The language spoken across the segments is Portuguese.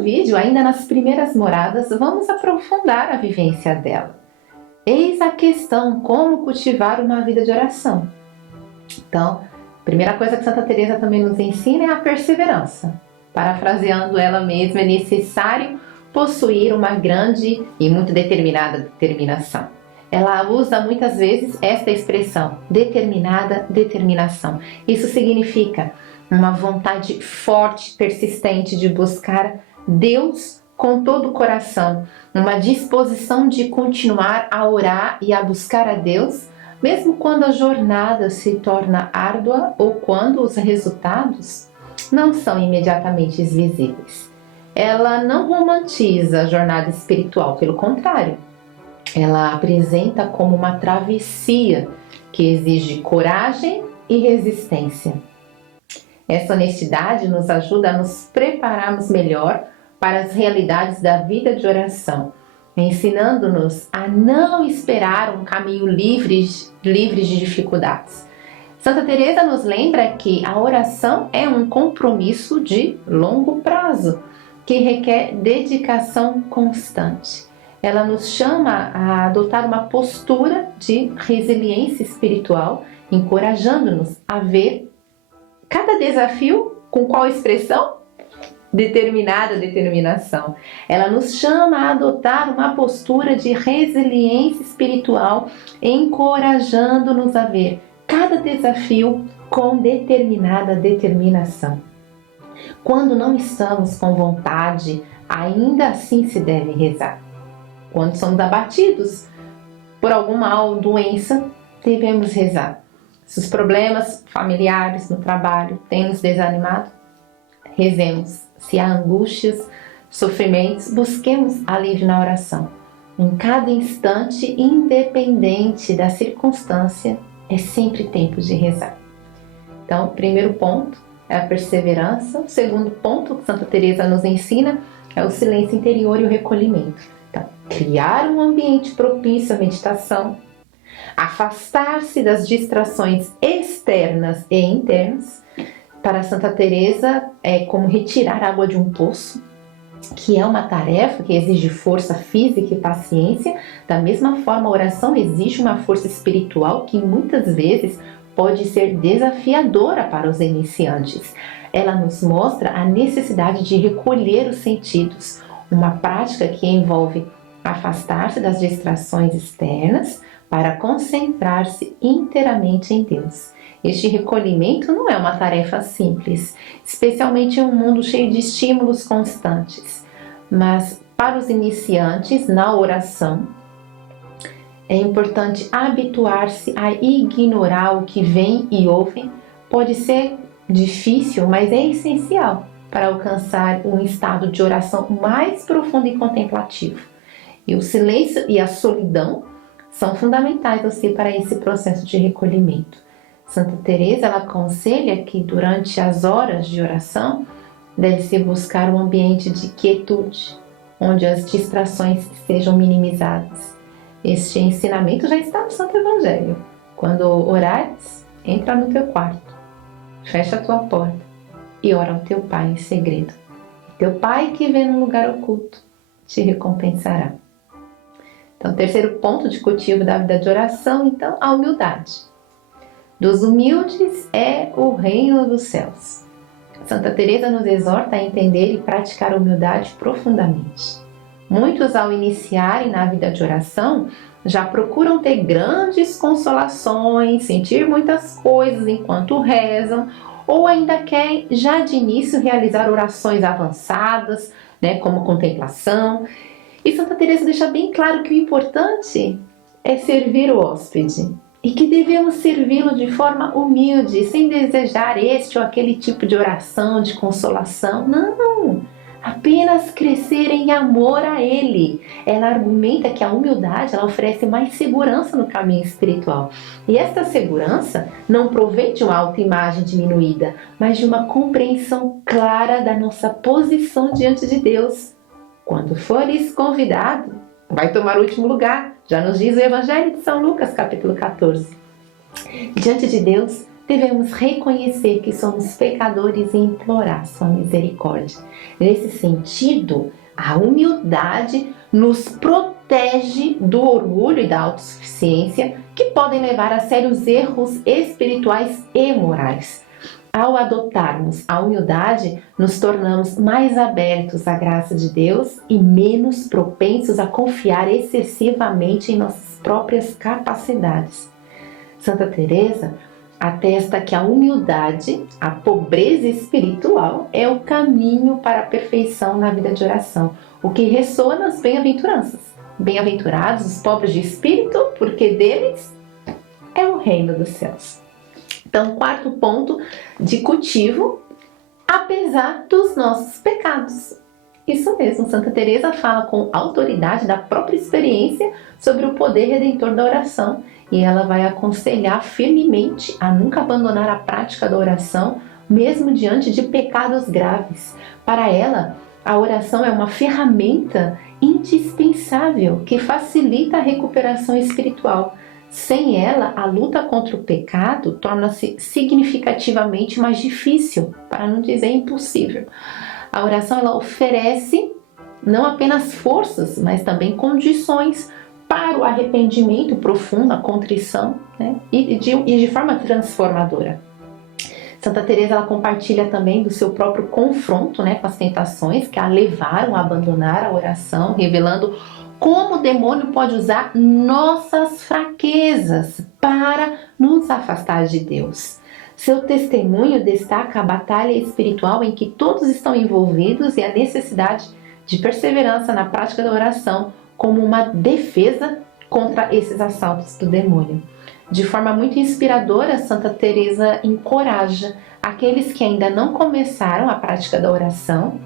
primeiro vídeo, ainda nas primeiras moradas, vamos aprofundar a vivência dela. Eis a questão: como cultivar uma vida de oração. Então, a primeira coisa que Santa Teresa também nos ensina é a perseverança. Parafraseando ela mesma, é necessário possuir uma grande e muito determinada determinação. Ela usa muitas vezes esta expressão, determinada determinação. Isso significa uma vontade forte, persistente de buscar Deus com todo o coração, uma disposição de continuar a orar e a buscar a Deus, mesmo quando a jornada se torna árdua ou quando os resultados não são imediatamente visíveis. Ela não romantiza a jornada espiritual, pelo contrário, ela apresenta como uma travessia que exige coragem e resistência. Essa honestidade nos ajuda a nos prepararmos melhor para as realidades da vida de oração, ensinando-nos a não esperar um caminho livre de dificuldades. Santa Teresa nos lembra que a oração é um compromisso de longo prazo, que requer dedicação constante. Ela nos chama a adotar uma postura de resiliência espiritual, encorajando-nos a ver cada desafio com qual expressão? Determinada determinação. Ela nos chama a adotar uma postura de resiliência espiritual, encorajando-nos a ver cada desafio com determinada determinação. Quando não estamos com vontade, ainda assim se deve rezar. Quando somos abatidos por algum mal, doença, devemos rezar. Se os problemas familiares no trabalho têm nos desanimado, rezemos. Se há angústias, sofrimentos, busquemos alívio na oração. Em cada instante, independente da circunstância, é sempre tempo de rezar. Então, o primeiro ponto é a perseverança. O segundo ponto que Santa Teresa nos ensina é o silêncio interior e o recolhimento. Então, criar um ambiente propício à meditação, afastar-se das distrações externas e internas. Para Santa Teresa é como retirar água de um poço, que é uma tarefa que exige força física e paciência. Da mesma forma, a oração exige uma força espiritual que muitas vezes pode ser desafiadora para os iniciantes. Ela nos mostra a necessidade de recolher os sentidos, uma prática que envolve afastar-se das distrações externas para concentrar-se inteiramente em Deus. Este recolhimento não é uma tarefa simples, especialmente em um mundo cheio de estímulos constantes. Mas para os iniciantes na oração, é importante habituar-se a ignorar o que vem e ouve. Pode ser difícil, mas é essencial para alcançar um estado de oração mais profundo e contemplativo. E o silêncio e a solidão são fundamentais assim para esse processo de recolhimento. Santa Teresa ela aconselha que durante as horas de oração deve-se buscar um ambiente de quietude, onde as distrações sejam minimizadas. Este ensinamento já está no Santo Evangelho. Quando orares, entra no teu quarto, fecha a tua porta e ora ao teu Pai em segredo. Teu Pai que vê no lugar oculto te recompensará. Então, terceiro ponto de cultivo da vida de oração, então, a humildade. Dos humildes é o reino dos céus. Santa Teresa nos exorta a entender e praticar a humildade profundamente. Muitos, ao iniciarem na vida de oração, já procuram ter grandes consolações, sentir muitas coisas enquanto rezam, ou ainda querem já de início realizar orações avançadas, como contemplação. E Santa Teresa deixa bem claro que o importante é servir o hóspede e que devemos servi-lo de forma humilde, sem desejar este ou aquele tipo de oração, de consolação. Não! Apenas crescer em amor a Ele. Ela argumenta que a humildade ela oferece mais segurança no caminho espiritual. E esta segurança não provém de uma autoimagem diminuída, mas de uma compreensão clara da nossa posição diante de Deus. Quando fores convidado, vai tomar o último lugar. Já nos diz o Evangelho de São Lucas, capítulo 14. Diante de Deus, devemos reconhecer que somos pecadores e implorar sua misericórdia. Nesse sentido, a humildade nos protege do orgulho e da autossuficiência que podem levar a sérios erros espirituais e morais. Ao adotarmos a humildade, nos tornamos mais abertos à graça de Deus e menos propensos a confiar excessivamente em nossas próprias capacidades. Santa Teresa atesta que a humildade, a pobreza espiritual, é o caminho para a perfeição na vida de oração, o que ressoa nas bem-aventuranças. Bem-aventurados os pobres de espírito, porque deles é o reino dos céus. Então, quarto ponto de cultivo, apesar dos nossos pecados. Isso mesmo, Santa Teresa fala com autoridade da própria experiência sobre o poder redentor da oração e ela vai aconselhar firmemente a nunca abandonar a prática da oração, mesmo diante de pecados graves. Para ela, a oração é uma ferramenta indispensável que facilita a recuperação espiritual. Sem ela, a luta contra o pecado torna-se significativamente mais difícil, para não dizer impossível. A oração ela oferece não apenas forças, mas também condições para o arrependimento profundo, a contrição, né? e de forma transformadora. Santa Teresa ela compartilha também do seu próprio confronto, né, com as tentações que a levaram a abandonar a oração, revelando como o demônio pode usar nossas fraquezas para nos afastar de Deus. Seu testemunho destaca a batalha espiritual em que todos estão envolvidos e a necessidade de perseverança na prática da oração como uma defesa contra esses assaltos do demônio. De forma muito inspiradora, Santa Teresa encoraja aqueles que ainda não começaram a prática da oração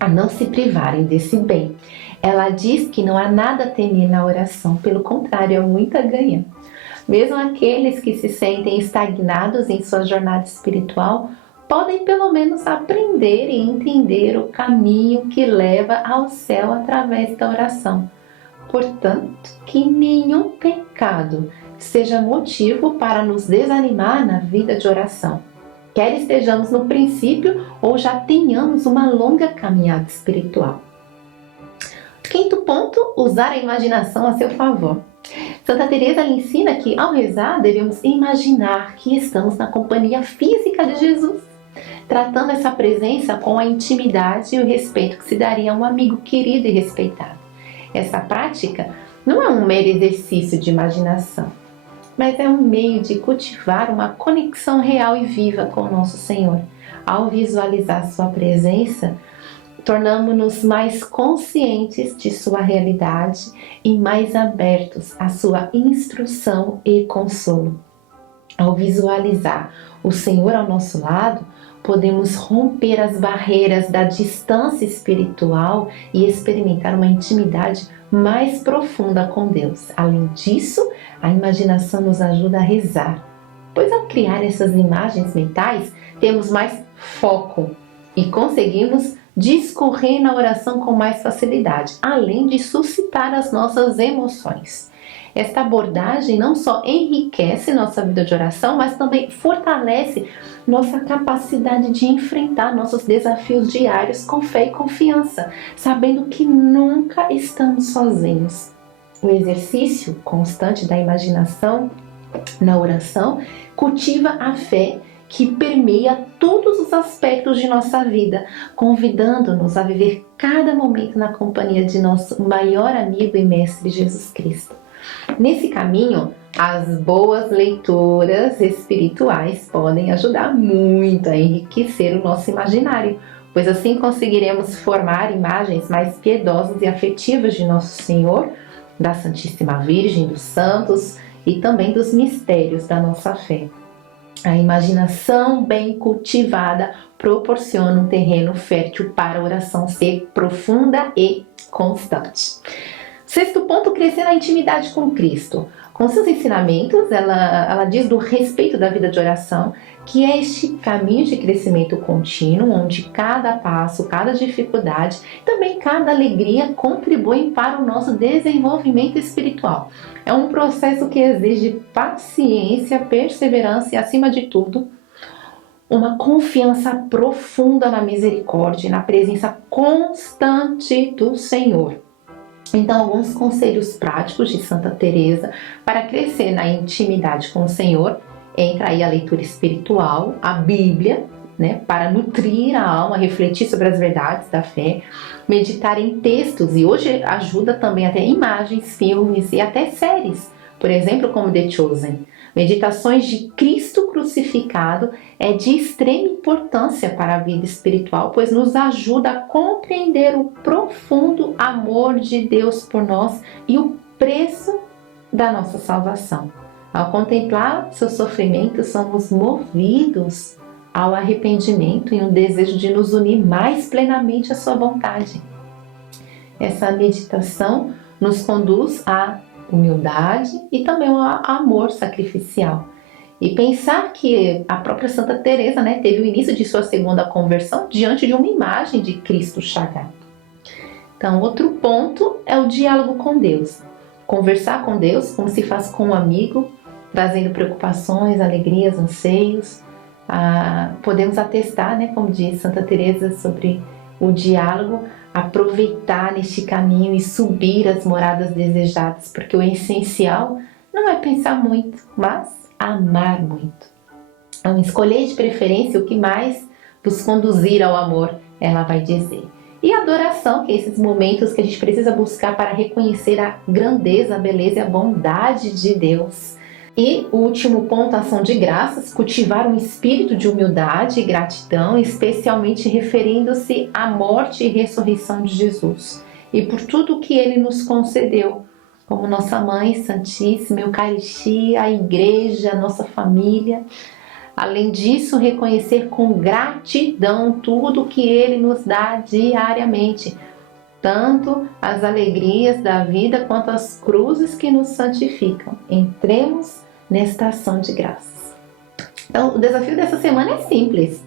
a não se privarem desse bem. Ela diz que não há nada a temer na oração, pelo contrário, há muito a ganhar. Mesmo aqueles que se sentem estagnados em sua jornada espiritual podem pelo menos aprender e entender o caminho que leva ao céu através da oração. Portanto, que nenhum pecado seja motivo para nos desanimar na vida de oração, quer estejamos no princípio ou já tenhamos uma longa caminhada espiritual. Quinto ponto, usar a imaginação a seu favor. Santa Teresa ensina que ao rezar devemos imaginar que estamos na companhia física de Jesus, tratando essa presença com a intimidade e o respeito que se daria a um amigo querido e respeitado. Essa prática não é um mero exercício de imaginação, mas é um meio de cultivar uma conexão real e viva com o nosso Senhor. Ao visualizar sua presença, tornamos-nos mais conscientes de sua realidade e mais abertos à sua instrução e consolo. Ao visualizar o Senhor ao nosso lado, podemos romper as barreiras da distância espiritual e experimentar uma intimidade mais profunda com Deus. Além disso, a imaginação nos ajuda a rezar, pois ao criar essas imagens mentais, temos mais foco e conseguimos discorrer na oração com mais facilidade, além de suscitar as nossas emoções. Esta abordagem não só enriquece nossa vida de oração, mas também fortalece nossa capacidade de enfrentar nossos desafios diários com fé e confiança, sabendo que nunca estamos sozinhos. O exercício constante da imaginação na oração cultiva a fé que permeia todos os aspectos de nossa vida, convidando-nos a viver cada momento na companhia de nosso maior amigo e mestre Jesus Cristo. Nesse caminho, as boas leituras espirituais podem ajudar muito a enriquecer o nosso imaginário, pois assim conseguiremos formar imagens mais piedosas e afetivas de Nosso Senhor, da Santíssima Virgem, dos santos e também dos mistérios da nossa fé. A imaginação bem cultivada proporciona um terreno fértil para a oração ser profunda e constante. Sexto ponto, crescer na intimidade com Cristo. Com seus ensinamentos, ela diz do respeito da vida de oração, que é este caminho de crescimento contínuo, onde cada passo, cada dificuldade, também cada alegria contribuem para o nosso desenvolvimento espiritual. É um processo que exige paciência, perseverança e, acima de tudo, uma confiança profunda na misericórdia e na presença constante do Senhor. Então, alguns conselhos práticos de Santa Teresa para crescer na intimidade com o Senhor. Entra aí a leitura espiritual, a Bíblia, né, para nutrir a alma, refletir sobre as verdades da fé, meditar em textos, e hoje ajuda também até imagens, filmes e até séries, por exemplo, como The Chosen. Meditações de Cristo crucificado é de extrema importância para a vida espiritual, pois nos ajuda a compreender o profundo amor de Deus por nós e o preço da nossa salvação. Ao contemplar seus sofrimentos, somos movidos ao arrependimento e um desejo de nos unir mais plenamente à sua vontade. Essa meditação nos conduz à humildade e também ao amor sacrificial. E pensar que a própria Santa Teresa, né, teve o início de sua segunda conversão diante de uma imagem de Cristo chagado. Então, outro ponto é o diálogo com Deus. Conversar com Deus como se faz com um amigo, trazendo preocupações, alegrias, anseios. Podemos atestar, né, como diz Santa Teresa, sobre o diálogo, aproveitar neste caminho e subir as moradas desejadas, porque o essencial não é pensar muito, mas amar muito. Então, escolher de preferência o que mais vos conduzir ao amor, ela vai dizer. E a adoração, que é esses momentos que a gente precisa buscar para reconhecer a grandeza, a beleza e a bondade de Deus. E o último ponto, a ação de graças, cultivar um espírito de humildade e gratidão, especialmente referindo-se à morte e ressurreição de Jesus e por tudo que Ele nos concedeu, como nossa Mãe Santíssima, Eucaristia, a Igreja, a nossa família. Além disso, reconhecer com gratidão tudo que Ele nos dá diariamente, tanto as alegrias da vida quanto as cruzes que nos santificam. Entremos nesta ação de graças. Então, o desafio dessa semana é simples.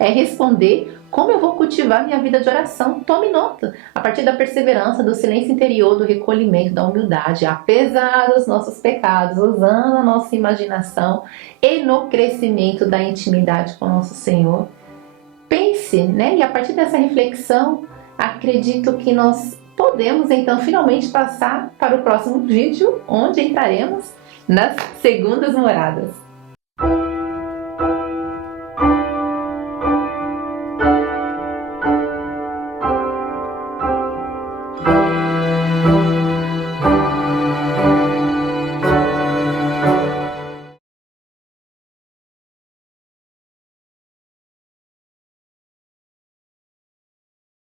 É responder como eu vou cultivar minha vida de oração. Tome nota. A partir da perseverança, do silêncio interior, do recolhimento, da humildade, apesar dos nossos pecados, usando a nossa imaginação e no crescimento da intimidade com nosso Senhor. Pense, né? E a partir dessa reflexão, acredito que nós podemos então finalmente passar para o próximo vídeo, onde entraremos nas segundas moradas.